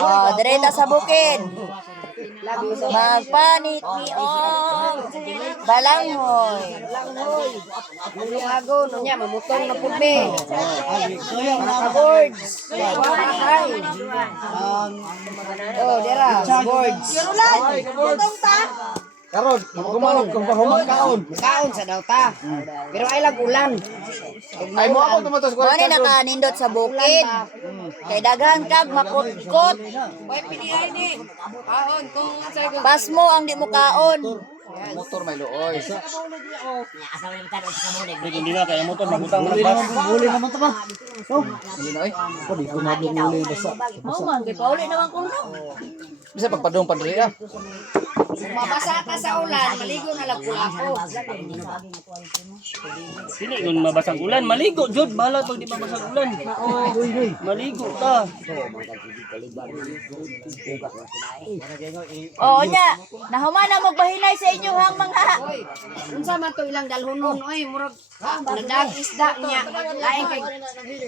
Oh, direta sa bukid. Magpanit ni Ong balanghoy. Lumago, nunya, mamutong na puti. Mga boards. Bahay. Oh, dira, boards. Karon, kumanog kung pahumang kaon. Kaon sa daw ta. Pero ay lag ulan. Ay mo ako tumatas ko. Mo ni nakanindot sa bukid. Kay daghan kag makutkot. Pas mo ang di mo kaon. Motor may looy. Hindi nga kaya motor mabutang na bus. Huli naman to ba? So, hindi na ay. Pwede ko na huli basta. Mo man kay pauli naman ko no. Bisa pagpadong padre ah. Mabasa ka sa ulan, maligo na lang ako. Sili kung mabasang ulan, maligo jud bahala pag di mabasang ulan. Maligo ta. Oo nya, nahuman na magbahinay sa inyo hang mga. Unsa man to ilang dalhonon, oy, murag nadag isda niya. Lain kay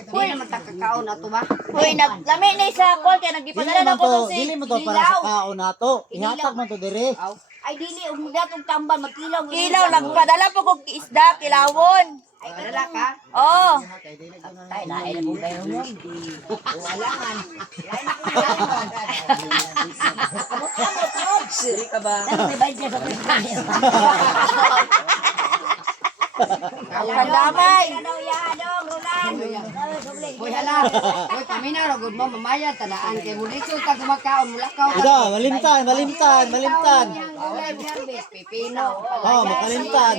di naman ta kakaon ato ba? Uy, naglami ni sa call kay nagipadala na ko si. Dili mo to para sa kaon nato. Ihatag man to dire. Ay dili umugat og tamban magkilaw. Kilaw lang padala po kog isda kilawon. Ay kadala ka. Oh. Tay na ay mo kayo nun. Walaan. Siri ka ba? Pandamay. Hoy hala. Hoy pamina ra gud mo mamaya tadaan kay mulisod ta kumakaon mulakaw. Ida, malimtan, malimtan, malimtan. Pipino. Oh, makalimtan.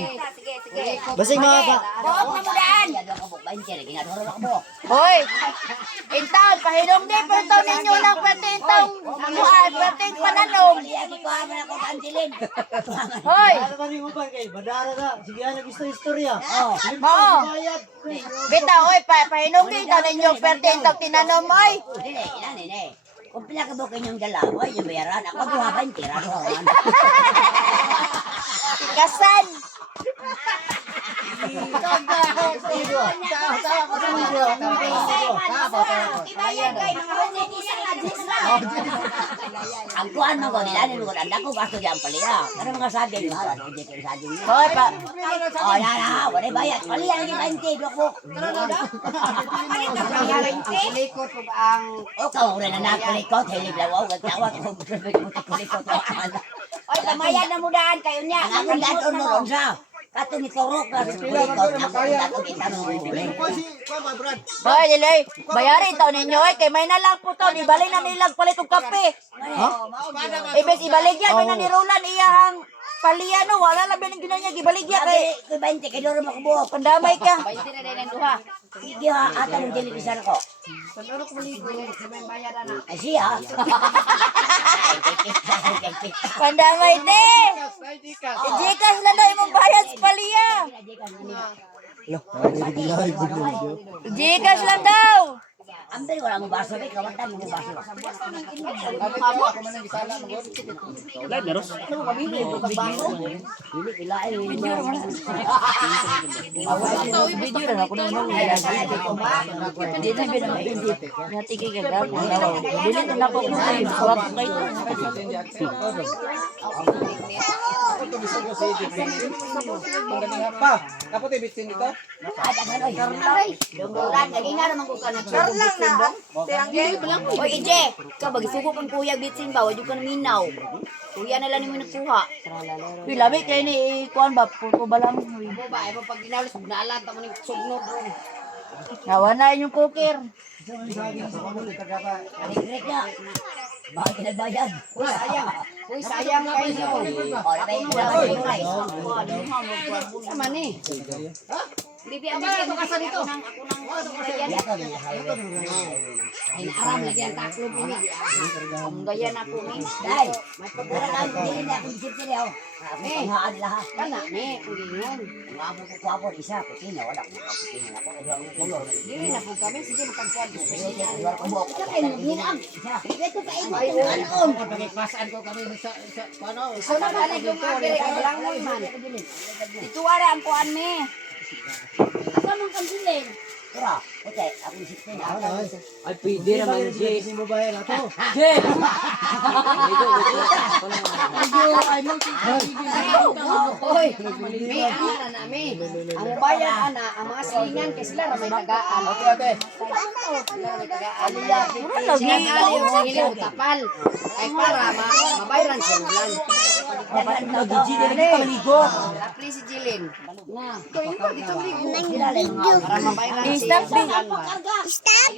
Basig mga ba. Buot na mo daan. Hoy. Intaw pahinom di per taon ninyo ng pertintang buhay, perting pananom. Hoy. Ano ba ni mo ba kay badara na? Sige ana gusto istorya. Mo. Bita oy pahinom di taon ninyo pertintang tinanom oy. Kung pila ka ba kanyang dalawa, yung bayaran, ako buhaban, tira doon. Kasan. Ang kuhan mo ko, nilanin mo ko, anda ko, basto dyan pala yan. Ano mga sabi nyo, ano, hindi ko sabi nyo. Hoy pa. O, yan na, wala bayad. Pali yan, hindi 20, dok. Likot ug ang O, kawuran na nakulikot, hilig lawaw, gagtawag ko, kulikot. oy pamayan na mo daan kayo niya. Ang akong daton mo ron sa, katong iturok na sa kulikot, akong daton itanong mo. Hoy dilay. Bayarin taon ninyo oy kay may na lang po taon ibalik na nilag palit og kape. Ibes ibaligyan may na ni Roland iyahang paliano wala lang binang ginanya gibaligyan kay Sabi, 20, kay Doro makubuhok. pandamay ka. 20 na din ang duha. Sige ha, atan ng television ko. Sanurok mo ligo, may bayaran na. Ay siya. Pandamay te. Ijikas na daw imong bayad sa paliya. Ijikas lang daw. Ambil wala mo baso, may kawatan mo baso. Live na ros. Video na ako nung hindi na binamindit. Natigay ka daw. Dili na ako kung swap kayo. Pa, kapote bitin dito. Dungguran, naging nga naman ko ka na. Sure lang na. O Ije, ka bagisugo kang kuya bitsin ba, wajud ka na minaw. Kuya na lang nimo nakuha. Labi kay ni kuan ba puto balang. Mo ba ay mo pag ginalis ug naalat mo ni sugnod ron. Nawa na yung cooker. Aligret na. Bakit nagbayad? Uy sayang kayo. O, labay mo na. Sama ni. Bibi ang bibi ka sa dito. Ako nang Yato, may nasayo. ay aram lagi ang taklo mo ni. Ang gaya na ko ni. Dahil, may pagkara lang, hindi na akong isip sila. Ako panghaan nila ha. Kana ni kulingon. Ang amo ko kwapo, isa, putina, wala ko putina ako. Ito ang tulong. Dili na po kami sige magkagkuan. Luar ko mo. Isa kayo, buang. Isa. Ito pa ito. Ano? Pagpasaan ko kami sa ano. So na balik yung agere ka lang mo man. Ito ara ang kuan me. Tura. Okay, ako isipin na. Ay, pwede naman, Jay. Kasi mo ba yan ato? Jay! Oy, may ana na nami. Ang bayan ana, ang mga silingan kay sila ra may tagaan. Sinagali yung sa ilang tapal. Ay para mabayran sa ulan. Apli si Jilin. Na. Ito ligo. Para mabayran sa ulan. Stop.